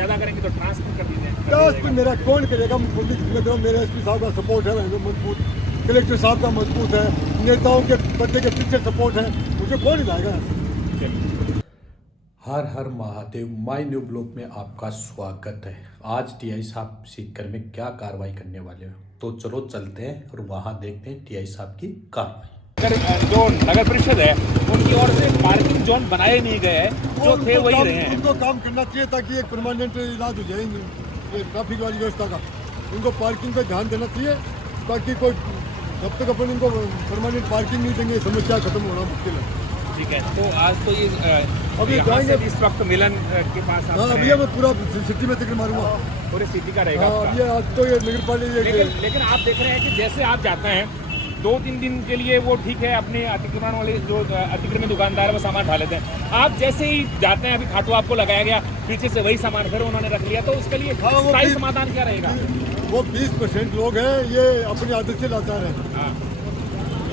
ज़्यादा करेंगे तो ट्रांसफर कर दीजिए। बस मेरा कौन करेगा, पुलिस में करो, मेरे एसपी साहब का सपोर्ट है मजबूत, कलेक्टर साहब का मजबूत है, नेताओं के बच्चे के पीछे सपोर्ट है, मुझे कौन हिलाएगा। हर हर महादेव, माय न्यू ब्लॉग में आपका स्वागत है। आज टीआई साहब सीकर में क्या कार्रवाई करने वाले हो, तो चलो चलते हैं और वहां देखते हैं टीआई साहब की कार्रवाई। जो नगर परिषद है उनकी ओर से पार्किंग जोन बनाए नहीं गए हैं, जो थे वही रहे हैं। उनको काम करना चाहिए ताकि एक परमानेंट इलाज हो जाएंगे ये ट्रैफिक वाली व्यवस्था का। उनको पार्किंग पे ध्यान देना चाहिए ताकि कोई, जब तक अपन इनको परमानेंट पार्किंग नहीं देंगे समस्या खत्म होना मुश्किल है। ठीक है, तो आज तो ये अभी यहाँ जाएंगे से इस वक्त मिलन के पास आप हाँ, हैं। अभी मैं पूरा सिटी में चक्कर मारूंगा। पूरे सिटी का रहेगा हाँ, आपका। ये आज तो ये नगर पालिका लेकिन आप देख रहे हैं कि जैसे आप जाते हैं 2-3 दिन के लिए वो ठीक है, अपने अतिक्रमण वाले जो अतिक्रमण दुकानदार है वो सामान उठा लेते हैं। आप जैसे ही जाते हैं, अभी खाटू आपको लगाया गया, पीछे से वही सामान फिर उन्होंने रख लिया, तो उसके लिए स्थायी समाधान क्या रहेगा? वो 20% लोग हैं, ये अपनी आदत से लाचार है। हाँ,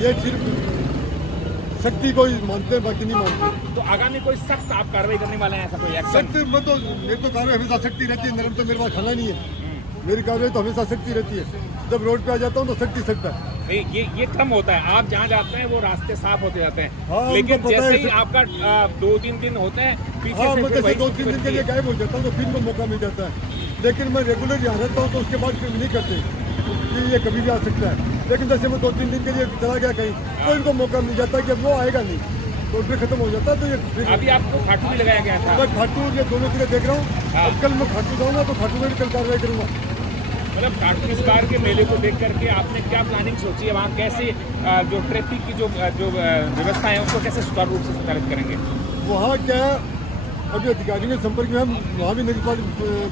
ये सिर्फ शक्ति को ही मानते हैं, बाकी नहीं मानते। तो आगामी कोई सख्त आप कार्रवाई करने वाले हैं, ऐसा कोई एक्शन? सख्त मैं तो, मेरी तो कार्रवाई हमेशा शक्ति रहती है, नरम तो मेरे पास खाना नहीं है। मेरी कार्रवाई तो हमेशा शक्ति रहती है, जब रोड पे आ जाता हूँ तो शक्ति सकता है। ये क्रम होता है, आप जहाँ जाते हैं वो रास्ते साफ होते जाते हैं। हाँ, लेकिन उनको पता जैसे है ही आपका 2-3 दिन होते हैं पीछे हाँ, से मैं फिर जैसे वही 2-3 दिन के लिए गायब हो जाता हूँ तो फिर को मौका मिल जाता है। लेकिन मैं रेगुलर यहाँ रहता हूँ तो उसके बाद फिर नहीं करते कि ये कभी भी आ सकता है। लेकिन जैसे मैं 2-3 दिन के लिए चला गया कहीं तो इनको मौका मिल जाता है कि अब वो आएगा नहीं, तो फिर खत्म हो जाता है। तो ये अभी आपको खाटू में लगाया गया था। मैं खाटू ये दोनों जगह देख रहा हूँ। हाँ। अब कल मैं खाटू जाऊँगा तो खाटू में भी कल कार्रवाई करूँगा। मतलब खाटू इस बार के मेले को देख करके आपने क्या प्लानिंग सोची है? वहाँ कैसे जो ट्रैफिक की जो व्यवस्था है उसको कैसे सुचारू रूप से संचालित करेंगे? वहाँ क्या है, अभी अधिकारियों के संपर्क में हम, वहाँ भी नगर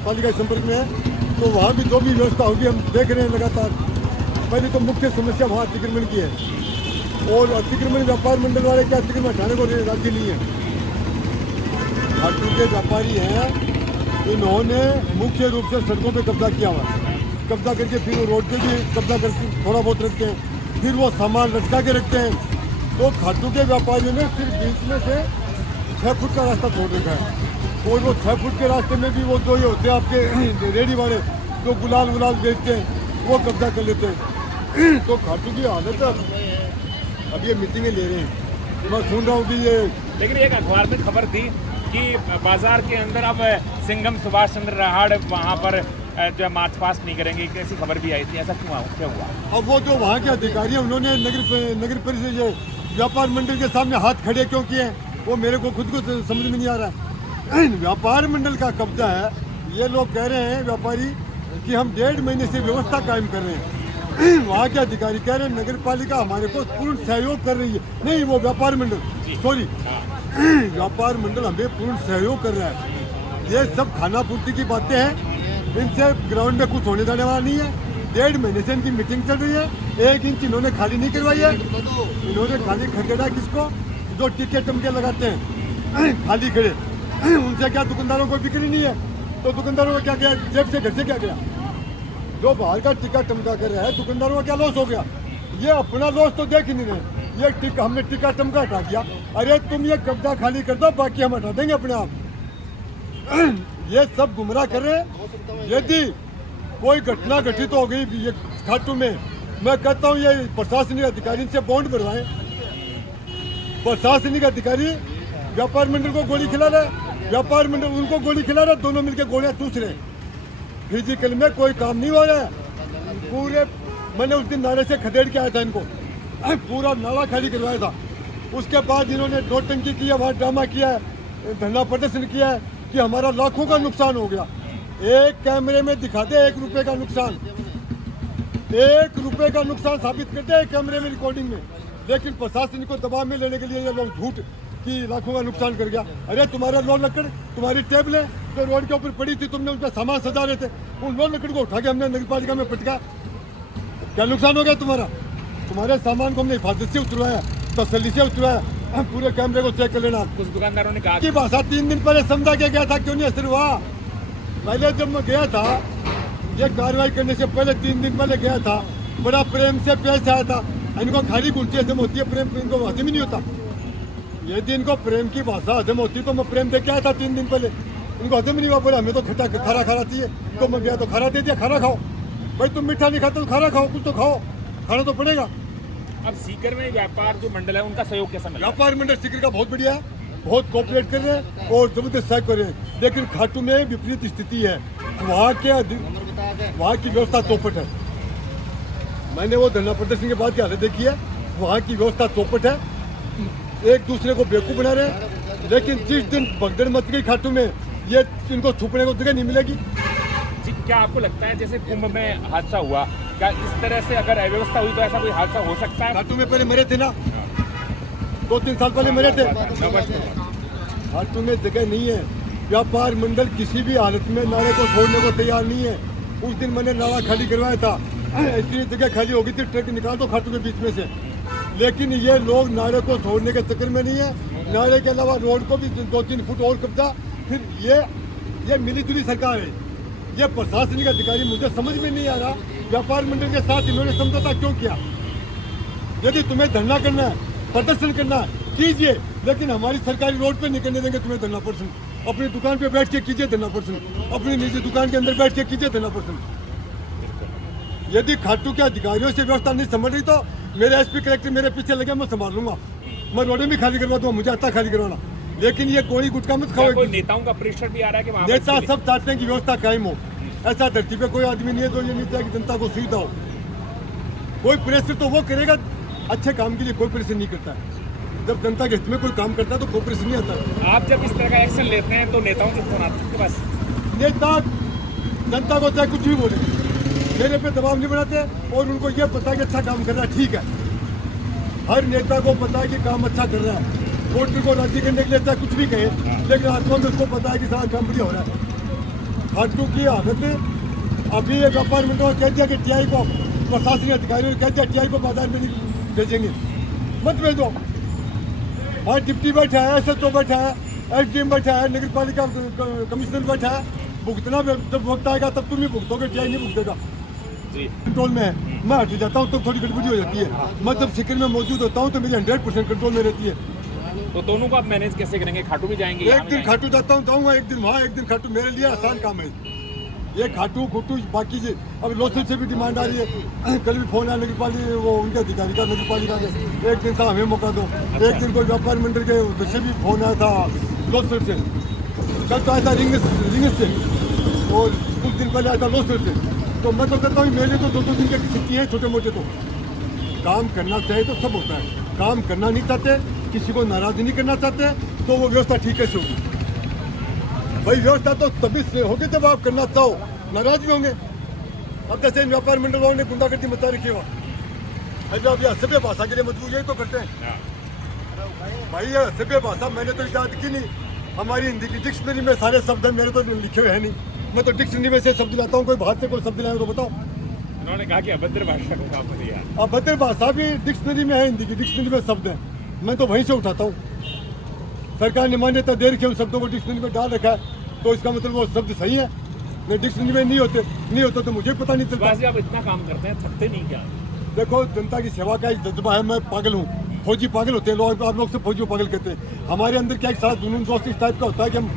पालिका के संपर्क में है, तो वहाँ भी जो भी व्यवस्था होगी हम देख रहे हैं लगातार। पहले तो मुख्य समस्या वहाँ अतिक्रमण की है, और अतिक्रमण व्यापार मंडल वाले क्या अतिक्रमण हटाने को राजी नहीं है। खाटू के व्यापारी हैं, इन्होंने मुख्य रूप से सड़कों पे कब्जा किया हुआ है। कब्जा करके फिर वो रोड पे भी कब्जा करके थोड़ा बहुत रखते हैं, फिर वो सामान लटका के रखते हैं। तो खाटू के व्यापारियों ने सिर्फ बीच में से 6 फुट का रास्ता छोड़ रखा है, और वो 6 फुट के रास्ते में भी वो जो ये होते हैं आपके रेडी वाले जो गुलाल बेचते हैं वो कब्जा कर लेते हैं। तो खाटू की हालत अब ये मीटिंगें ले रहे हैं, मैं सुन रहा हूँ कि ये। लेकिन एक अखबार में खबर थी कि बाजार के अंदर अब सिंघम सुभाष चंद्र राहड़ वहाँ पर जो मार्च पास्ट नहीं करेंगे, कैसी खबर भी आई थी, ऐसा क्या हुआ? अब वो जो वहाँ के अधिकारी हैं उन्होंने नगर परिषद व्यापार मंडल के सामने हाथ खड़े क्यों किए, वो मेरे को खुद को समझ में नहीं आ रहा है। व्यापार मंडल का कब्जा है, ये लोग कह रहे हैं व्यापारी कि हम 1.5 महीने से व्यवस्था कायम कर रहे हैं। वहाँ के अधिकारी कह रहे हैं नगर पालिका हमारे को पूर्ण सहयोग कर रही है। नहीं, वो व्यापार मंडल, सॉरी, व्यापार मंडल हमें पूर्ण सहयोग कर रहा है। ये सब खाना पूर्ति की बातें हैं, इनसे ग्राउंड में कुछ होने जाने वाला नहीं है। 1.5 महीने से इनकी मीटिंग चल रही है, 1 इंच इन्होंने खाली नहीं करवाई है। इन्होंने खाली खदेड़ा किसको, जो टिकट टमके लगाते हैं खाली खड़े, उनसे क्या दुकानदारों को बिक्री नहीं है, तो दुकानदारों को क्या गया, जेब से घर से क्या गया। जो बाहर का टिक्का टमका कर रहा है, दुकानदारों का क्या लॉस हो गया। ये अपना लॉस तो देख ही नहीं रहे। ये हमने टिक्का टमका हटा दिया, अरे तुम ये कब्जा खाली कर दो, बाकी हम हटा देंगे अपने आप। ये सब गुमराह कर रहे हैं। यदि कोई घटना घटित हो गई ये खाटू में, मैं कहता हूँ ये प्रशासनिक अधिकारी से बॉन्ड बनवाएं। प्रशासनिक अधिकारी व्यापार मंडल को गोली खिला रहे, व्यापार मंडल उनको गोली खिला रहे, दोनों मिलकर गोलियां चूस रहे। फिजिकल में कोई काम नहीं हो रहा है। पूरे मैंने उस दिन नाले से खदेड़ के आया था इनको, पूरा नाला खाली करवाया था। उसके बाद इन्होंने नोटंकी की है, वहाँ ड्रामा किया है, धरना प्रदर्शन किया है कि हमारा लाखों का नुकसान हो गया। एक कैमरे में दिखा दे 1 रुपये का नुकसान, 1 रुपये का नुकसान साबित करते हैं कैमरे में, रिकॉर्डिंग में। लेकिन प्रशासन को दबाव में लेने के लिए ये लोग झूठ कि लाखों का नुकसान कर गया। अरे तुम्हारा लोन लकड़, तुम्हारी टेबलें जो रोड के ऊपर पड़ी थी, तुमने उनका सामान सजा रहे थे, उन लोन लकड़ को उठा के हमने नगर पालिका में पटका। क्या नुकसान हो गया तुम्हारा? तुम्हारे सामान को हमने हिफाजत से उतरवाया, तसल्ली से उतरवाया। पूरे कैमरे को चेक कर लेना। कुछ दुकानदारों ने कहा की भाषा 3 दिन पहले समझा के गया था, क्यों नहीं असर हुआ? पहले जब मैं गया था, ये कार्रवाई करने से पहले 3 दिन पहले गया था, बड़ा प्रेम से पेश आया था। इनको खाली गुंटी हजम होती है, प्रेम इनको हजम ही नहीं होता। यदि इनको प्रेम की भाषा हजम होती तो मैं प्रेम दे के आया था 3 दिन पहले। उनको हजम नहीं हुआ, बोला हमें तो खट्टा खारा खाना चाहिए, तो मैं गया तो खारा दे दिया, खारा खाओ भाई, तुम मीठा नहीं खाते तो खारा खाओ, कुछ तो खाओ, खाना तो पड़ेगा। अब सीकर में व्यापार जो मंडल है उनका सहयोग कैसा मिला? व्यापार मंडल सीकर का बहुत बढ़िया है, बहुत कोऑपरेट कर रहे हैं और जबरदस्त सहयोग कर रहे हैं, लेकिन खाटू में विपरीत स्थिति है, वहाँ की व्यवस्था चौपट है। मैंने वो धरना प्रदर्शन के बाद की हालत देखी है, वहाँ की व्यवस्था चौपट है, एक दूसरे को बेवकूफ़ बना रहे हैं, लेकिन जिस दिन भगदड़ मच गई खाटू में, ये इनको छुपने को जगह नहीं मिलेगी। जी, क्या आपको लगता है जैसे कुंभ में हादसा हुआ, क्या इस तरह से अगर अव्यवस्था हुई तो ऐसा कोई हादसा हो सकता है? खाटू में पहले मरे थे ना, 2-3 साल पहले मरे थे। खाटू में जगह नहीं है, व्यापार मंडल किसी भी हालत में नाले को छोड़ने को तैयार नहीं है। उस दिन मैंने नाला खाली करवाया था, इतनी जगह खाली हो गई थी, ट्रक निकाल दो खाटू के बीच में से, लेकिन ये लोग नाले को छोड़ने के चक्कर में नहीं है। नाले के अलावा रोड को भी 2-3 फुट और कब्जा, फिर ये मिली जुली सरकार है, ये प्रशासनिक अधिकारी, मुझे समझ में नहीं आ रहा व्यापार मंडल के साथ इन्होंने समझौता क्यों किया। यदि तुम्हें धरना करना है, प्रदर्शन करना है, कीजिए, लेकिन हमारी सरकारी रोड पे नहीं करने देंगे तुम्हें धरना प्रदर्शन। अपनी दुकान पे बैठ के कीजिए धरना प्रदर्शन, अपनी निजी दुकान के अंदर बैठ के कीजिए धरना प्रदर्शन। यदि खाटू के अधिकारियों से व्यवस्था नहीं संभल रही तो मेरे एसपी कलेक्टर मेरे पीछे लगे, मैं संभाल लूंगा, मैं रोडें भी खाली करवा दूंगा, मुझे आता खाली करवाना, लेकिन ये कोई गुटका मत खाओ। कोई नेताओं का प्रेशर भी आ रहा है कि वहाँ नेता सब चाहते हैं कि व्यवस्था कायम हो, ऐसा धरती पे कोई आदमी नहीं है जो ये नहीं चाहे कि जनता को सुविधा हो। कोई प्रेशर तो वो करेगा अच्छे काम के लिए, कोई प्रेशर नहीं करता है। जब जनता के हित में कोई काम करता है तो कोई प्रेशर नहीं आता। आप जब इस तरह का एक्शन लेते हैं तो नेताओं के फोन आते हैं आपके पास? नेता जनता को चाहे कुछ भी बोले, मेरे पे दबाव नहीं बनाते, और उनको ये पता है कि अच्छा काम कर रहा है, ठीक है। हर नेता को पता है कि काम अच्छा कर रहा है, वोटर को राजी करने के लिए चाहे कुछ भी कहे, लेकिन आत्मा में उसको पता है कि सारा काम बढ़िया हो रहा है। खाटू की हालत अभी ये व्यापार मंडल कह दिया कि टीआई को, प्रशासनिक अधिकारियों ने कह दिया टीआई को बाजार में नहीं भेजेंगे, मत भेजो। वहाँ डिप्टी बैठा है, SHO बैठा है, SDM बैठा है, नगर पालिका कमिश्नर बैठा है, भुगतना जब वक्त आएगा तब तुम ही भुगतोगे, टीआई नहीं भुगतेगा। कंट्रोल में है, मैं हट जाता हूँ तो थोड़ी गड़बड़ी हो जाती है। मैं जब सीकर में मौजूद होता हूँ तो मेरी 100% कंट्रोल में रहती है। तो दोनों को आप मैनेज कैसे करेंगे? खाटू भी जाएंगे? एक दिन खाटू जाता हूँ, जाऊँगा, एक दिन वहाँ, एक दिन खाटू, मेरे लिए आसान काम है ये। खाटू खुटू बाकी से अब लोसल से भी डिमांड आ रही है, कल भी फोन आया नगर पालिका, वो उनके अधिकारी का, नगर पालिका के, एक दिन साहब हमें मौका दो। एक दिन कोई व्यापार मंडल के से भी फोन आया था लोसल से, कल तो आया था रिंग से, और कुछ दिन पहले आया था लोसल से। तो मैं तो कहता हूँ मेरे तो 2-2 दिन के छुट्टी हैं, छोटे मोटे। तो काम करना चाहिए तो सब होता है, काम करना नहीं चाहते, किसी को नाराज नहीं करना चाहते, तो वो व्यवस्था ठीक कैसे होगी भाई? व्यवस्था तो तभी से होगी जब आप करना चाहो, नाराज भी होंगे। अब जैसे इन व्यापार मंडल वालों ने गुंडागर्दी मचा रखी हो, अब सभ्य भाषा के लिए मजबूर यही तो करते हैं भाई। ये सभ्य भाषा मैंने तो याद की नहीं, हमारी हिंदी की डिक्शनरी में सारे शब्द हैं, मेरे तो लिखे हुए हैं नहीं, मैं तो डिक्शनरी में से शब्द लाता हूँ, कोई बाहर से कोई शब्द लाए तो बताओ। उन्होंने कहा कि अभद्र भाषा को काम दिया। अभद्र भाषा भी डिक्शनरी में है, हिंदी की डिक्शनरी में शब्द है, मैं तो वहीं से उठाता हूँ। सरकार ने मान्यता दे रखी है, उन शब्दों को डिक्शनरी में डाल रखा है, तो इसका मतलब वो शब्द सही है। नहीं डिक्शनरी में नहीं होते तो मुझे पता नहीं चलता। आप इतना काम करते हैं, थकते नहीं क्या? देखो, जनता की सेवा का एक जज्बा है, मैं पागल हूँ। फौजी पागल होते हैं लोग, आप लोग से फौजी पागल कहते हैं। हमारे अंदर क्या एक सारा जुनून दोस्त इस टाइप का होता है कि हम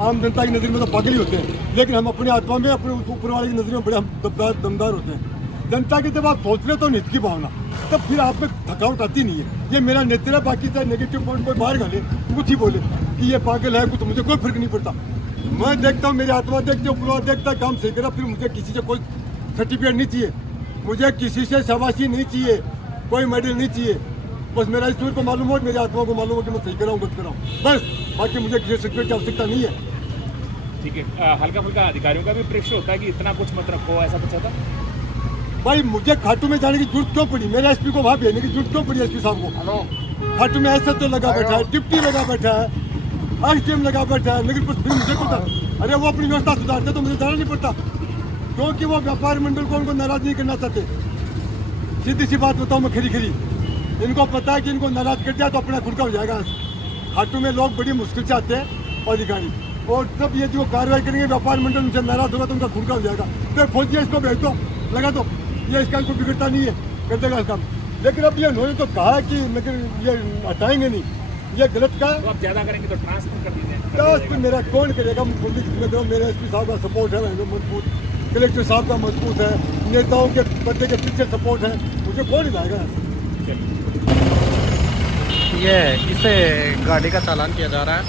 आम जनता की नज़र में तो पागल ही होते हैं, लेकिन हम अपनी आत्मा में, अपने ऊपर वाले की नज़र में बड़े हम दमदार होते हैं। जनता की जब आप सोच रहे तो नित की भावना, तब फिर आप में थकावट आती नहीं है। ये मेरा नेचर है, बाकी चाहे नेगेटिव पॉइंट कोई बाहर गाले, कुछ ही बोले कि ये पागल है, कुछ मुझे कोई फर्क नहीं पड़ता। मैं देखता हूँ, मेरी आत्मा देखती हूँ, पूरा देखता है, काम सही करा, फिर मुझे किसी से कोई सर्टिफिकेट नहीं चाहिए, मुझे किसी से शाबाशी नहीं चाहिए, कोई मेडल नहीं चाहिए। बस मेरा ईश्वर को मालूम हो, मेरी आत्मा को मालूम हो कि मैं सही कराऊँ, गलत कराऊँ, बस। बाकी मुझे किसी सर्टिफिकेट की आवश्यकता नहीं है। ठीक है, हल्का फुल्का अधिकारियों का भी प्रेशर होता है कि इतना कुछ मत रखो, ऐसा कुछ होता? भाई मुझे खाटू में जाने की जरूरत क्यों पड़ी? मेरे एसपी को वहाँ भेजने की जरूरत क्यों पड़ी? एसपी साहब को खाटू में SHO लगा बैठा है, डिप्टी लगा बैठा है, SDM लगा बैठा है, लेकिन कुछ मुझे पता, अरे वो अपनी व्यवस्था सुधारते तो मुझे जाना नहीं पड़ता, क्योंकि वो व्यापार मंडल को उनको नाराज नहीं करना चाहते। सीधी सी बात बताऊँ मैं, खरी इनको पता है कि इनको नाराज कर दिया तो अपना खुद का हो जाएगा। खाटू में लोग बड़ी मुश्किल से आते हैं अधिकारी, और जब ये जो कार्रवाई करेंगे व्यापार मंडल उनसे नाराज होगा तो उनका खुद का हो जाएगा। तो फौजी इसको भेज दो, लगा दो, ये इसका कोई बिगड़ता नहीं है, कर देगा इसका। लेकिन अब ये उन्होंने तो कहा कि लेकिन ये हटाएंगे नहीं, ये गलत का है। तो आप ज़्यादा करेंगे तो ट्रांसफर कर दीजिए। 10 पे मेरा कौन करेगा? पुलिस में करो, मेरे एसपी साहब का सपोर्ट है मजबूत, कलेक्टर साहब का मजबूत है, नेताओं के बंदे के पीछे सपोर्ट है, मुझे कौन हिलाएगा? ये इसे गाड़ी का चालान किया जा रहा है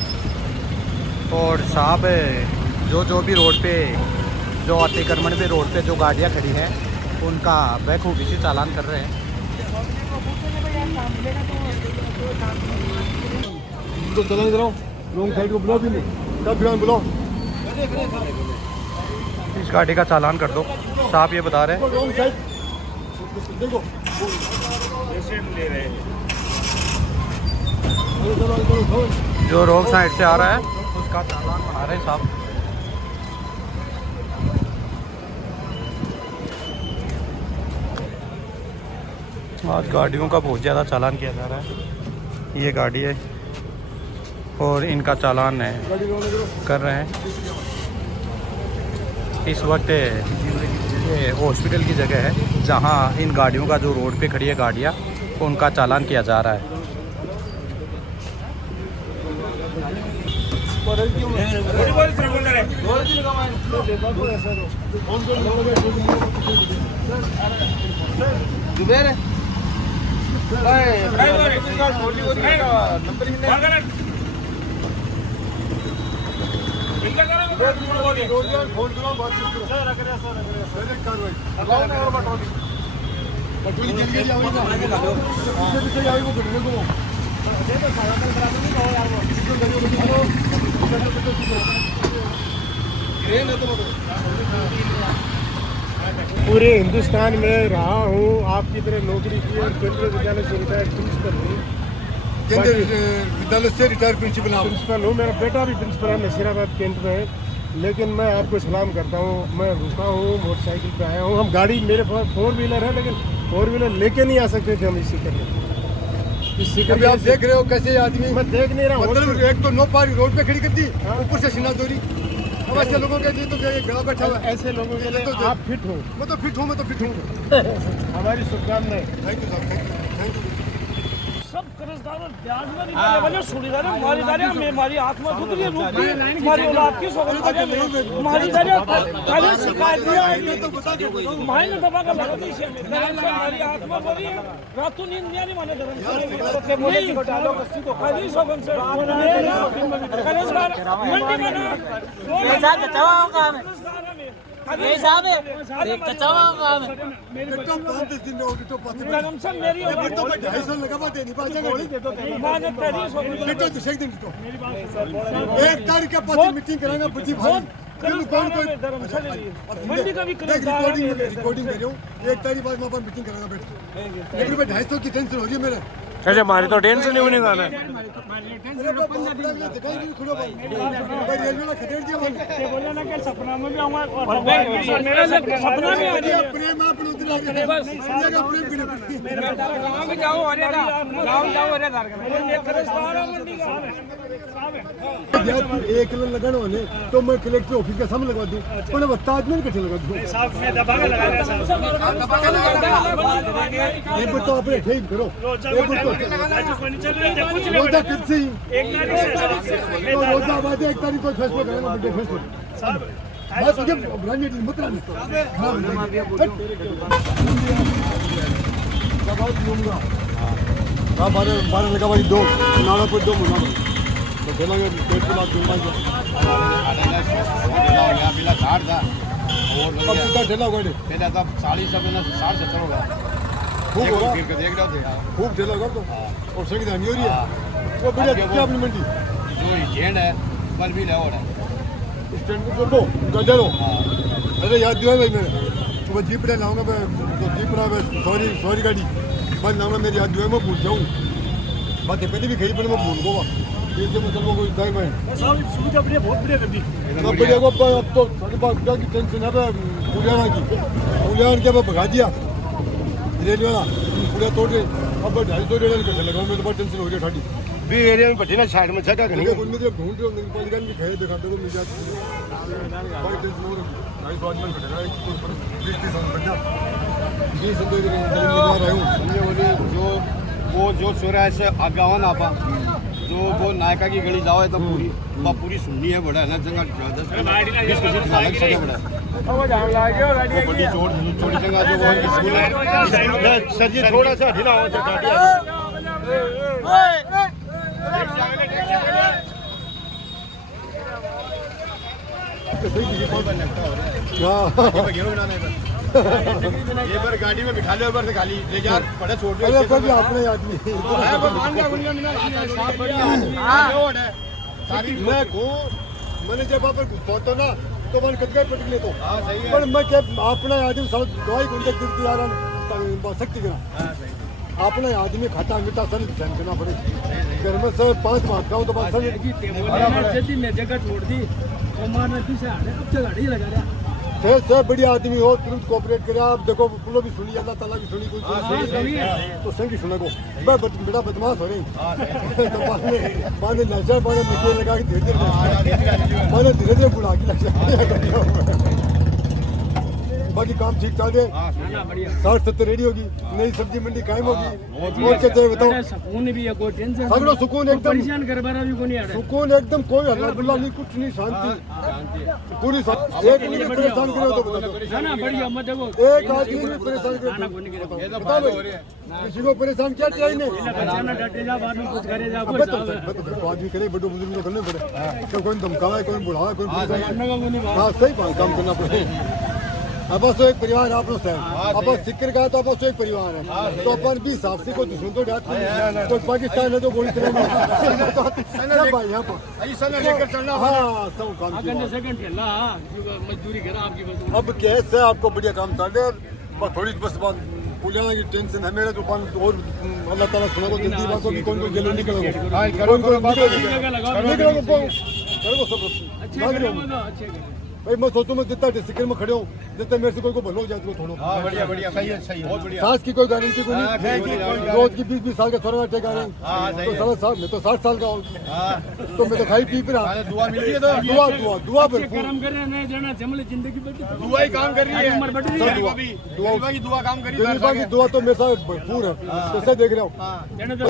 और साहब जो भी रोड पे जो अतिक्रमण पे रोड पे जो गाड़ियाँ खड़ी हैं उनका बखूबी से चालान कर रहे हैं। तो चालान कराओ, रॉन्ग साइड को बुलाओ भी नहीं, कब फिर बुलाओ, इस गाड़ी का चालान कर दो। साहब ये बता रहे हैं रॉन्ग साइड देखो, ले रहे हैं। जो रोड साइड से आ रहा है उसका चालान बना रहे हैं साहब। आज गाड़ियों का बहुत ज़्यादा चालान किया जा रहा है। ये गाड़ी है और इनका चालान है कर रहे हैं। इस वक्त ये हॉस्पिटल की जगह है जहां इन गाड़ियों का जो रोड पे खड़ी है गाड़ियां उनका चालान किया जा रहा है। पूरे हिंदुस्तान में रहा हूँ, आपकी तरह नौकरी की और केंद्रीय विद्यालय से रिटायर्ड प्रिंसिपल हूँ। केंद्रीय विद्यालय से रिटायर्ड प्रिंसिपल हूँ, मेरा बेटा भी प्रिंसिपल है नसीराबाद केंद्र में। लेकिन मैं आपको सलाम करता हूँ, मैं रुका हूँ, मोटरसाइकिल पे आया हूँ। हम गाड़ी मेरे पास 4 व्हीलर है, लेकिन 4 व्हीलर लेके नहीं आ सकते थे हम इस सीकर में। इस सीकर अभी आप देख रहे हो कैसे आदमी, मैं देख नहीं रहा हूँ। मतलब एक तो नो पारी रोड पे खड़ी कर दी, ऊपर से सीना चोरी। अब ऐसे लोगों के लिए तो गला बैठा हुआ है। ऐसे लोगों के लिए तो आप फिट हो। मैं तो फिट हूँ, मैं तो फिट हूँ। हमारी शुभकामनाएं। थैंक यू साहब, थैंक यू। सब कर्जदार और ब्याज में निकलने वाले सुड़ीदार हमारी दारियां में हमारी आत्मा खुद लिए रूप की हमारी औलाद की सोगंद करे में हमारी दारियां खाली शिकायत दिया मायने दबा कर लगा दी से हमारी आत्मा बोली है रातों नींद नहीं माने धर्म से बोले कि डालो कसी को खाली सोगंद से कर्जदार मंडी में ये साथ चचाओ काम ये साहब है चचाओ काम बेटा 5 दिन में ऑडिट तो पास मैडम सब मेरी है, तो मैं 250 लगा देनी पाएगा। माने तेरी सोगंद बेटा तो शेख दिन तो 1 तारीख के पास मीटिंग कराएंगे बुद्धि भाई। कौन मंडी का भी रिकॉर्डिंग कर रही हूँ, 1 तारीख बाद मैं मीटिंग कराएंगा बैठ। 250 की टेंशन हो रही है मेरे। अच्छा हमारी तो टेंशन नहीं होने वाला है। बोले ना कि सपना में भी आऊंगा और मेरा सपना में आ रही है प्रेम आप लोग दिला रहे हैं, गांव में जाओ अरे गांव जाओ अरे मेरे कर्जदार मंडी का एक लगाना वाले तो मैं कलेक्टर ऑफिस के सामने लगवा दूं, पर बता आदमी कटे लगा दूं। साहब मैं दबा के लगा रहा ये तो अपने ठीक करो, रोजा कितनी रोजा बाद 1 तारीख को फैसला करेंगे, बड़े फैसला मैं तुझे ब्रांडेड मत रहने दूंगा। हाँ 12 लगा भाई 2 नाला पर 2 मुना तो चलेंगे 1.5 लाख दूंगा। यहाँ पहला 60 था और अब कितना ठेला गाड़ी पहले तब 40 से 60-70 होगा। खूब होगा, गिर के देख रहे थे यार, खूब ठेला होगा तो और सही धानी हो रही है। वो बढ़िया क्या अपनी मंडी जो स्टैंड है पर भी ले है स्टैंड को कर दो गड्ढा दो। अरे याद दिया भाई मेरे तो मैं जीप लाऊंगा, मैं तो जीप मैं सॉरी गाड़ी बस लाऊंगा, मेरी याद दिया मैं भूल जाऊँ। बातें पहले भी कही पर मैं भूल गया, ये जो मतलब कोई टाइम है सुविधा बढ़िया बहुत बढ़िया कर दी। अब बढ़िया को अब तो साढ़े 5 क्या की टेंशन है पुलियाना की, पुलियान के भगा दिया रेल वाला पूरा तोड़ रहे। अब 250 डेढ़ घंटे लगा, मेरे बहुत टेंशन हो रही है ठाडी भी एरिया में भट्टी ना साइड में जगह नहीं। उनमें जब ढूंढ रहे हो मेरी पॉलिगन भी खाए दिखा दो मिल जाती है। बहुत टेंशन हो रही है, 250 आदमी घटेगा 30 बंदा 20 बंदे रहे हूँ। समझे बोले जो वो जो चौराहे से आगावन आपा जो वो नायका की गली जाओ तो पूरी पूरी सुननी है बड़ा है ना जगह 10-20% बड़ा है बड़ी छोटी जगह जो वो स्कूल है सर जी थोड़ा सा ढीला हो ये पर गाड़ी में बिठा लो से खाली ले जा बड़ा छोड़ दो अरे कभी अपने आदमी मैं घूँ मैंने जब आप सोचता ना तो मैंने कदका पटक ले तो पर मैं क्या अपना आदमी सब दवाई घंटे गिरती आ रहा शक्ति करा अपना आदमी खाता मीठा सर सहन करना पड़े घर में सर 5 मार्च का तो बात सर मैं जगह छोड़ दी मारना पीछे अब तो गाड़ी लगा रहा फिर सब बढ़िया आदमी हो तुरंत कोऑपरेट करे आप देखो पुलो भी सुनी अल्लाह ताला भी सुनी कोई तो संगी सुना को मैं बेटा बदमाश हो रही तो माने नशा माने निकल लगा के धीरे धीरे बुढ़ा के लग बाकी काम ठीक चल रहे 60-70 रेडी होगी नई सब्जी मंडी कायम होगी और क्या चाहिए बताओ सुकून भी है कोई टेंशन सगड़ो सुकून एकदम परेशान कर बारा भी कोई नहीं आ रहा सुकून एकदम कोई हल्ला गुल्ला नहीं कुछ नहीं शांति पूरी एक मिनट परेशान करे तो बताओ ना बढ़िया मत देखो एक आदमी भी परेशान करे बताओ भाई किसी को परेशान क्या चाहिए नहीं बचाना डटे जा बाद में कुछ करे जा अबे तो आदमी करे बड़े बुजुर्ग को करने पड़े तो कोई धमकावा कोई बुढ़ावा कोई हाँ सही बात काम करना पड़े अब बस एक परिवार आप लोग अब बस सिक्कर का तो बस एक परिवार है तो अपन भी हिसाब से कोई दुश्मन तो डाट तो पाकिस्तान है तो गोली चलेगी भाई यहाँ पर ऐसा लेकर चलना हाँ सब काम किया। सेकंड ठेला मजदूरी करा आपकी बस अब कैसे आपको बढ़िया काम चल रहा है बस थोड़ी बस पुलिया की टेंशन है मेरे दुकान और अल्लाह ताला सुना को जल्दी बात होगी कौन कोई जल्दी निकलोगे करो सब अच्छे भाई मैं सोचूं मैं जितना डिस्ट्रिक्ट में खड़े हूँ जितना मेरे से कोई को भलो हो जाए तो थोड़ा हाँ बढ़िया बढ़िया सही है सही बहुत बढ़िया सास की कोई गारंटी कोई नहीं रोज की 20-20 साल का थोड़ा टेका रहे तो साला साल मैं तो 60 साल का हूँ तो मैं तो खाई पी रहा दुआ मिलती है तो दुआ कर्म करे नहीं जाना जमले जिंदगी बड़ी दुआ ही काम कर रही है उम्र बढ़ रही है दुआ की दुआ काम कर रही गरीबा की दुआ तो मेरे साथ भरपूर है कैसे देख रहा हूँ जाने तो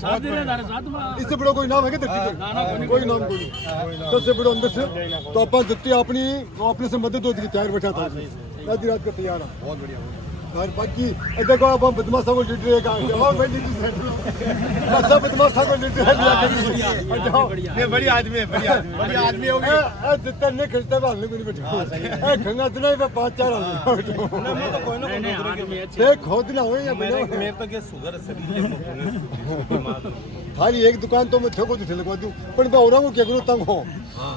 साथ दे रहा है साथ में इससे बड़ा कोई नाम है क्या धरती पे कोई नाम कोई नहीं सबसे बड़ा अंदर से तो अपन जितनी अपने से मदद होती है तैयार बैठा था आधी रात का तैयार है बहुत बढ़िया और बाकी देखो अब हम बदमाशा को लीडर है कहाँ भाई लीडर सब बदमाशा को लीडर है ये बड़ी आदमी है बड़ी आदमी हो गई जितना नहीं खरीदता है हल्ले को नहीं बैठा खंगा इतना ही 5-4 होंगे खोदना हो या मेरे तक सुगर खाली एक दुकान तो मैं ठोको तो लगवा दूं पर मैं और को क्या करूं तंग हो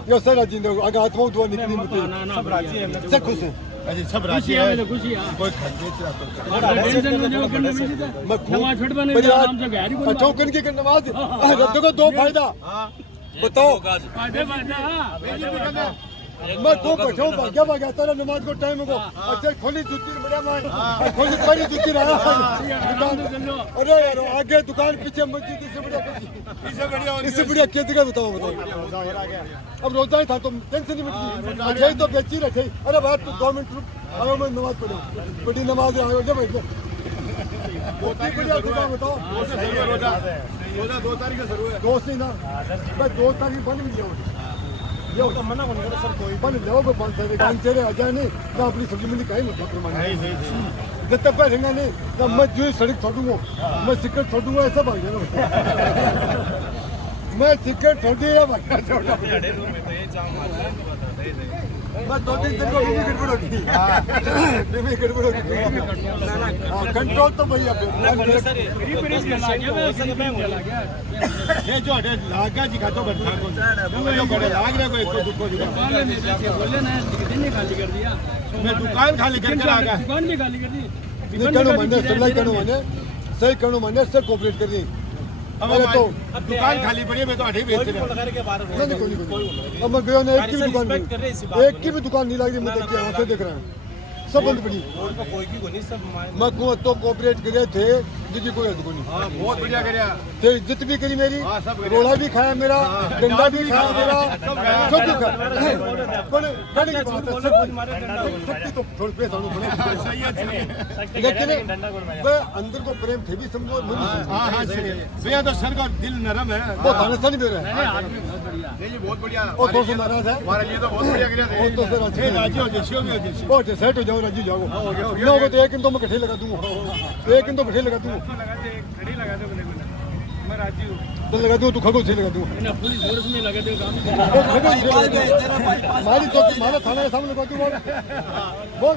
यो सर राजी ने अगर आत्मा दुआ निकली मुझे सब राजी है सब खुश है अजी सब राजी है खुशी है कोई खंडे मैं नमाज छोड़ बने आराम से गहरी को अच्छा करके के नमाज देखो दो फायदा बताओ फायदा मैं को बैठो भाग्या तेरा नमाज को टाइम को अच्छा खोली जूती बड़ा मैं खोली परी जूती रहा अरे यार आगे दुकान पीछे मस्जिद इससे बढ़िया क्या जगह बताओ अब रोजा ही था तो टेंशन नहीं मिटती अच्छा ही तो बेची रखे अरे भाई तू 2 मिनट रुक आयो मैं नमाज पढ़ो बड़ी नमाज आयो जब बैठ बढ़िया जगह बताओ रोजा 2 तारीख को शुरू है दोस्त ही ना मैं 2 तारीख बंद भी जाऊँ ये तो मना कौन करे सर कोई बन लो को 5 तारीख काम चले आ जाए नहीं मैं अपनी सब्जी मंडी कहीं नहीं प्रमाण जब तक रहेगा नहीं तब मैं जो सड़क छोड़ूंगा मैं सिक्कर छोड़ूंगा ऐसा भाग जाएगा मैं सिक्कर छोड़ी है मैं 2-3 दिन को गड़बड़ होगी गड़बड़ होगी कंट्रोल तो भैया ये जो लागा जी का तो बैठा बड़े लाग रहा कोई तो दुख बोले ना दिन खाली कर दिया मैं दुकान खाली करके आ गया दुकान भी खाली कर दी सही करो माने से कोऑपरेट कर दी अरे तो दुकान खाली पड़ी है मैं तो आठे बेच रहा हूं अब मैं गया ना एक की भी दुकान नहीं लगी मैं देखिए आंखें देख रहा हूं सब बंद पड़ी मैं को तो कोऑपरेट करे थे जिसकी कोई हद को नहीं बहुत बढ़िया करया ते इज्जत भी करी मेरी रोला भी खाया मेरा डंडा भी खाया मेरा सब कुछ खाया पर कहने की बात है शक्ति तो थोड़ी पैसा लेकिन वह अंदर को प्रेम थे भी समझो हाँ हाँ भैया तो सर का दिल नरम है वो थाने से नहीं दे रहा है नहीं बहुत बढ़िया वो तो से नाराज है हमारे लिए तो बहुत बढ़िया करया वो तो से राजी हो जैसी होगी जैसी वो सेट हो जाओ राजी जाओ ना हो तो एक दिन तो मैं कठे लगा दूंगा एक दिन तो कठे लगा दूंगा खड़ी लगा दो मैं राजी हूँ तो लगा दूंगा तू खगो से लगा दूंगा पुलिस फोर्स में लगा दो काम हमारी चौकी हमारा थाना के सामने लगा दूँ बोल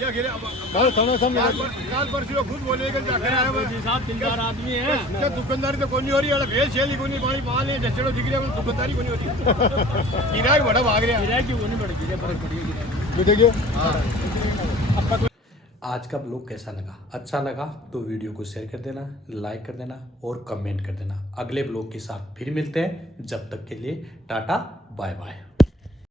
ये गिरे हमारे थाना के सामने लगा दूँ काल परसों खुद बोले कि जाकर आया मैं साहब 3-4 आदमी हैं क्या दुकानदारी तो कोई नहीं हो रही है भेज शेली कोई नहीं पानी पाल है जैसे दिख रहा है दुकानदारी कोई नहीं हो रही किराया बड़ा भाग रहा है किराए की वो नहीं बढ़ गई फर्क पड़ी है ये देखिए आज का ब्लॉग कैसा लगा? अच्छा लगा तो वीडियो को शेयर कर देना, लाइक कर देना और कमेंट कर देना। अगले ब्लॉग के साथ फिर मिलते हैं, जब तक के लिए टाटा बाय बाय।